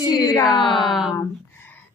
श्री राम।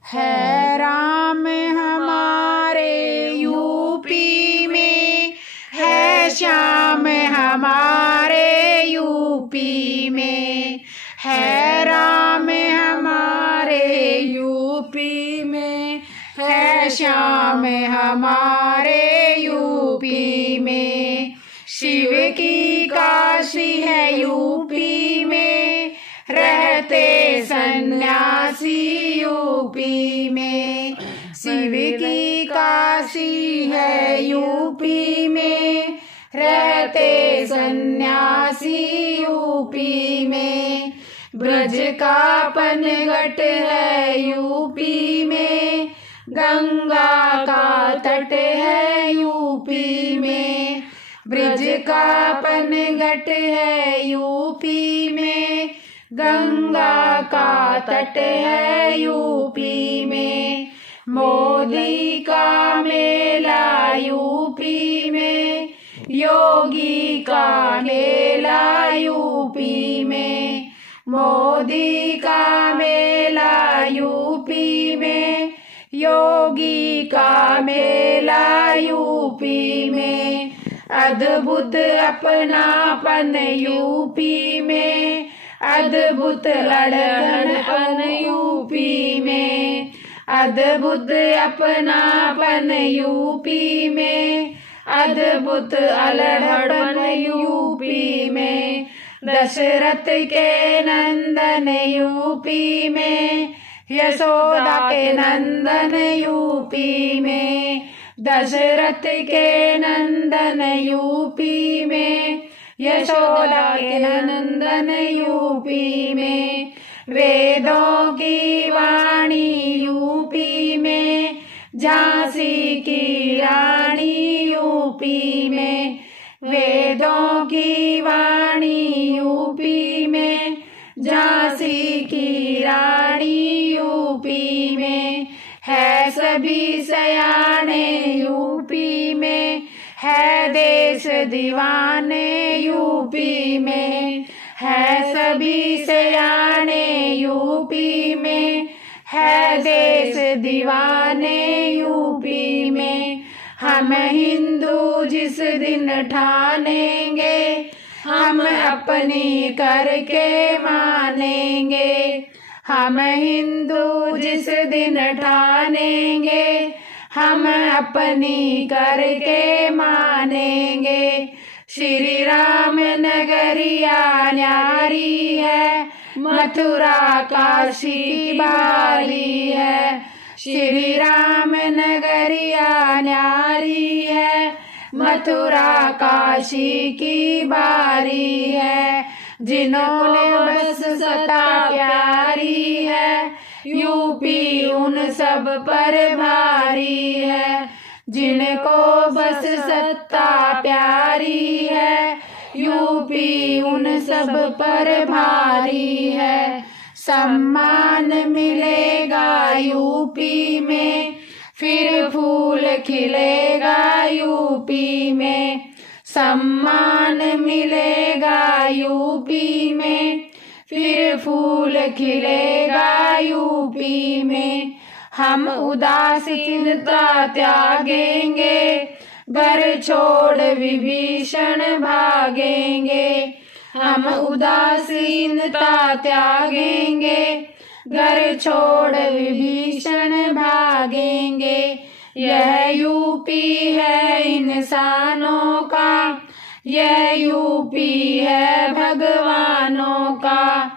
है राम हमारे यूपी में, है श्याम हमारे यूपी में, है राम हमारे यूपी में, है श्याम हमारे यूपी में। शिव की काशी है यूपी में, रहते सन्यासी यूपी में। शिव की काशी है यूपी में, रहते सन्यासी यूपी में। ब्रज का पनघट है यूपी में, गंगा का तट है यूपी में। ब्रज का पनघट है यूपी में, गंगा का तट है यूपी में। मोदी का मेला यूपी में, योगी का मेला यूपी में। मोदी का मेला यूपी में, योगी का मेला यूपी में। अद्भुत अपनापन यूपी में, अद्भुत लड़कपन यूपी में। अद्भुत अपनापन यूपी में, अद्भुत अलड़पन यूपी में। दशरथ के नंदन यूपी में, यशोदा के नंदन यूपी में। दशरथ के नंदन यूपी में, यशोदा के नंदन यूपी में। वेदों की वाणी यूपी में, झांसी की रानी यूपी में। वेदों की वाणी यूपी में, झांसी की रानी यूपी में। है सभी सयाने यूपी में, है देश दीवाने यूपी में। है सभी सयाने यूपी में, है देश दीवाने यूपी में। हम हिंदू जिस दिन ठानेंगे, हम अपनी करके मानेंगे। हम हिंदू जिस दिन ठानेंगे, हम अपनी करके मानेंगे। श्री राम नगरिया न्यारी है, मथुरा काशी बारी है। श्री राम नगरिया न्यारी है, मथुरा काशी की बारी है। जिन्होंने बस सत्ता प्यारी है, यूपी उन सब पर भारी है। जिनको बस सत्ता प्यारी है, यूपी उन सब पर भारी है। सम्मान मिलेगा यूपी में, फिर फूल खिलेगा यूपी में। सम्मान मिलेगा यूपी में, फिर फूल खिलेगा यूपी में। हम उदासीनता त्यागेंगे, घर छोड़ विभीषण भागेंगे। हम उदासीनता त्यागेंगे, घर छोड़ विभीषण भागेंगे। यह यूपी है इंसानों का, यह यूपी है भगवानों का।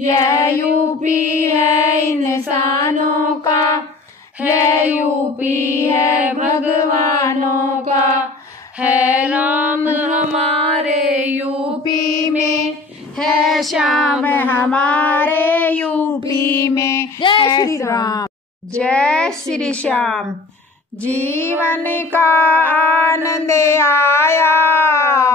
यह यूपी है इंसानों का, है यूपी है भगवानों का। है राम हमारे यूपी में, है श्याम हमारे यूपी में। जय श्री राम, जय श्री श्याम। जीवन का आनंद आया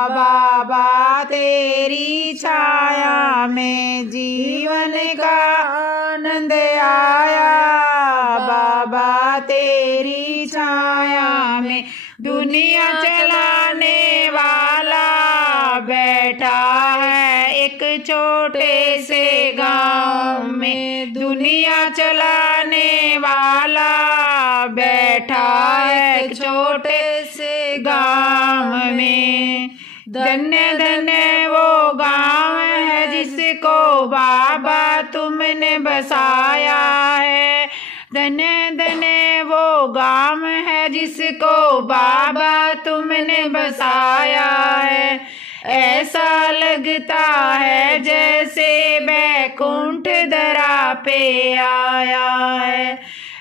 बाबा तेरी छाया में। जीवन का आनंद आया बाबा तेरी छाया में। दुनिया चलाने वाला बैठा है एक छोटे से गांव में। दुनिया चलाने वाला बैठा है एक छोटे से गांव में। धन्य धन्य वो गांव है जिसको बाबा तुमने बसाया है। धन्य धन्य वो गांव है जिसको बाबा तुमने बसाया है। ऐसा लगता है जैसे बैकुंठ दरा पे आया है।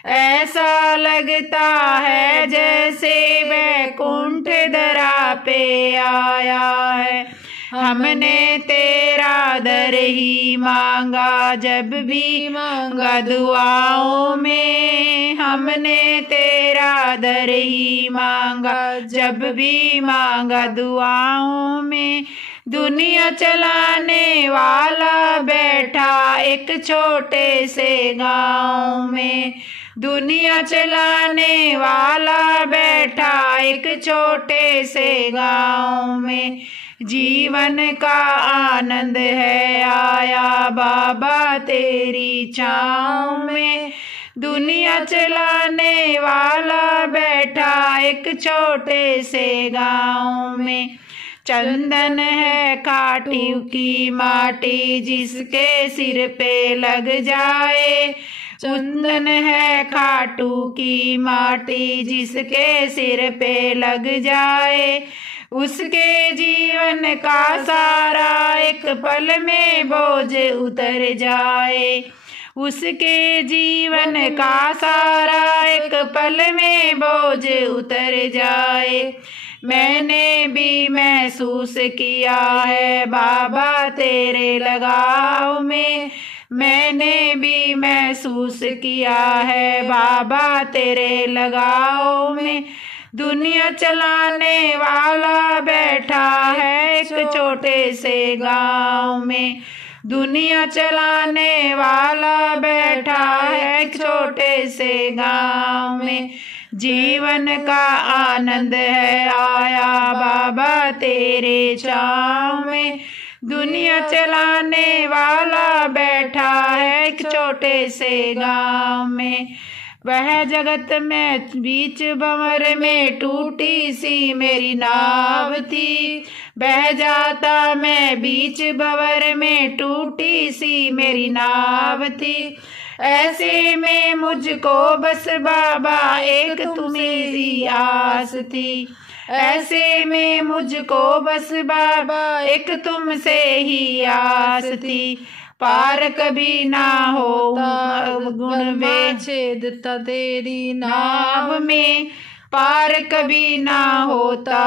ऐसा लगता है जैसे बैकुंठ दरा पे आया है। हमने तेरा दर ही मांगा जब भी मांगा दुआओं में। हमने तेरा दर ही मांगा जब भी मांगा दुआओं में। दुनिया चलाने वाला बैठा एक छोटे से गांव में। दुनिया चलाने वाला बैठा एक छोटे से गांव में। जीवन का आनंद है आया बाबा तेरी छाँव में। दुनिया चलाने वाला बैठा एक छोटे से गांव में। चंदन है काटी की माटी जिसके सिर पे लग जाए। चंदन है खाटू की माटी जिसके सिर पे लग जाए। उसके जीवन का सारा एक पल में बोझ उतर जाए। उसके जीवन का सारा एक पल में बोझ उतर जाए। मैंने भी महसूस किया है बाबा तेरे लगाव में। मैंने भी महसूस किया है बाबा तेरे लगाव में। दुनिया चलाने वाला बैठा है एक छोटे से गांव में। दुनिया चलाने वाला बैठा है एक छोटे से गांव में। जीवन का आनंद है आया बाबा तेरे छाँव में। दुनिया चलाने वाला बैठा है एक छोटे से गांव में। वह जगत में बीच भंवर में टूटी सी मेरी नाव थी। बह जाता मैं बीच भंवर में टूटी सी मेरी नाव थी। ऐसे में मुझको बस बाबा एक तुम्हें सी आस थी। ऐसे में मुझको बस बाबा एक तुमसे ही आस थी। पार कभी ना होता गुण में छेदता तेरी नाव में। पार कभी ना होता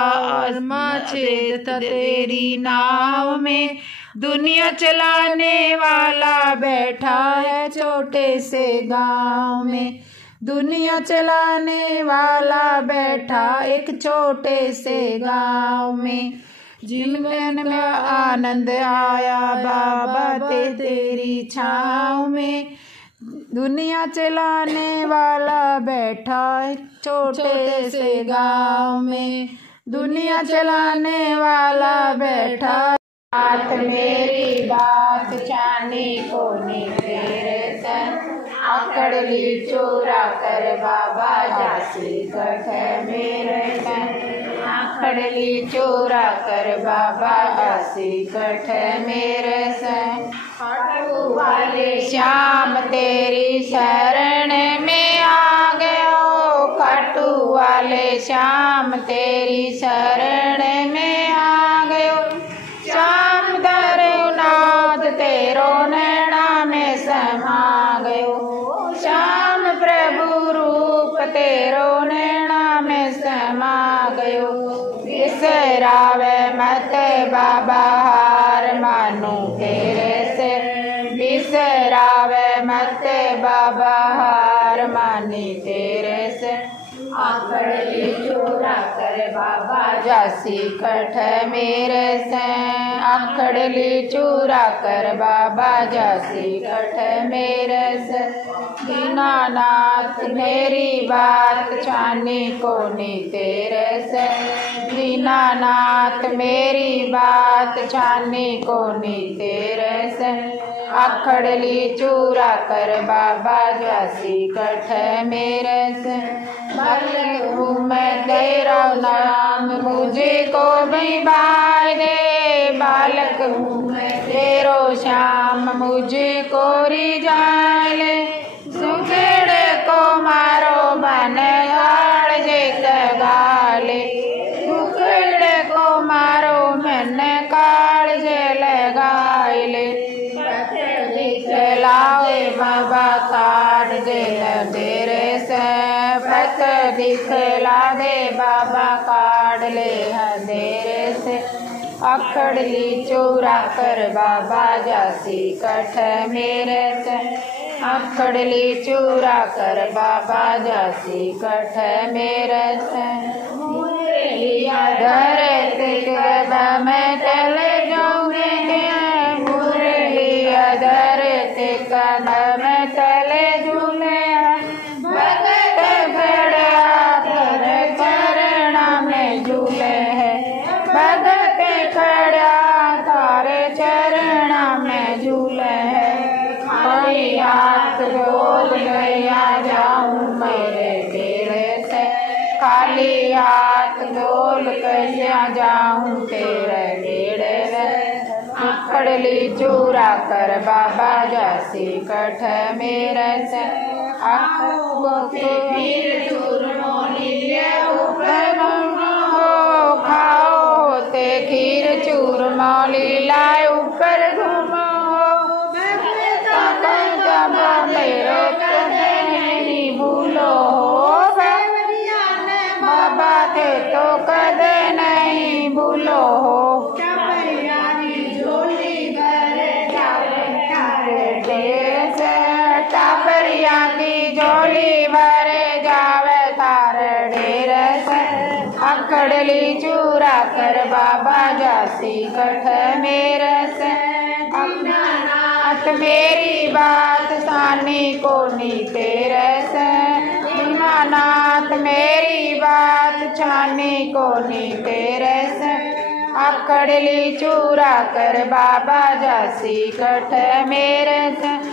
छेदता तेरी नाव में। दुनिया चलाने वाला बैठा है छोटे से गांव में। दुनिया चलाने वाला बैठा एक छोटे से गांव में। जीवन में आनंद आया बाबा तेरी छाँव में। दुनिया चलाने वाला बैठा छोटे से गांव में। दुनिया चलाने वाला बैठा। बात मेरी बात जाने को नहीं तेरे संग। आकड़ ली चोरा कर बाबा जासी कठ मेरे संग। आकड़ ली चोरा कर बाबा जासी कठ मेरे संग। खाटू वाले श्याम तेरी शरण में आ गयो। खाटू वाले श्याम तेरी शरण में आ गयो। श्याम दरुनाथ तेरो नैना में समा गयो। श्याम प्रभु रूप तेरो नैना में समा गयो। बिसरावे मत बाबा हार मानू तेरे से। बिसरावे मत बाबा हार मानी तेरे से। आकड़ ली चोरा कर बाबा जासी कठ मेरे से। आकड़ ली चोरा कर बाबा जासी कठ मेरे से। दीनानाथ मेरी बात छानी को नी तेरे से। दीनानाथ मेरी बात छानी को नी तेरे से। आखड़ली चूरा कर बाबा जासी कठ मेरे से बालक हूँ मैं तेरा नाम मुझे को भी बाय दे बालक हूँ मैं तेरो श्याम मुझे को रिजाय ले सुखेड़े को मारो बन गाड़ जे गाले सुखेड़े को मारो मन काल जे लगाए ले लाओ बाबा काट दे तेरे से पत दिखला दे बाबा काट ले तेरे से अखड़ली चूरा कर बाबा जासी कठ मेरे से अखड़ली चूरा कर बाबा जासी कठ मेरे से धरती में चले जाऊंगे धरती कदम तले झूले भगत खड़ा कर चरण में झूले है भगत खड़ा तारे चरण में झूले है कोई हाथ बोल गया जाऊं मेरे तेरे से खाली हाथ डोल गया जाऊं तेरे बेड़े से अखड़ली चूरा कर बाबा जासी कठ मेरे से आँखों के पीर चूरमो लीले ऊपर हो खाओ ते खीर चूरमा लीला ऊपर घूमो जब मेरो नहीं भूलो बाबा थे तो कदे नहीं भूलो हो टापरिया की झोली भरे जावे तार ढेर से अखड़ली चूरा कर बाबा जासी कठ मेरे से अपना नाथ मेरी बात सानी को नी तेरे से नाथ मेरी बात छानी को नी तेरे से अखड़ली चूरा कर बाबा जासी कठ मेरे से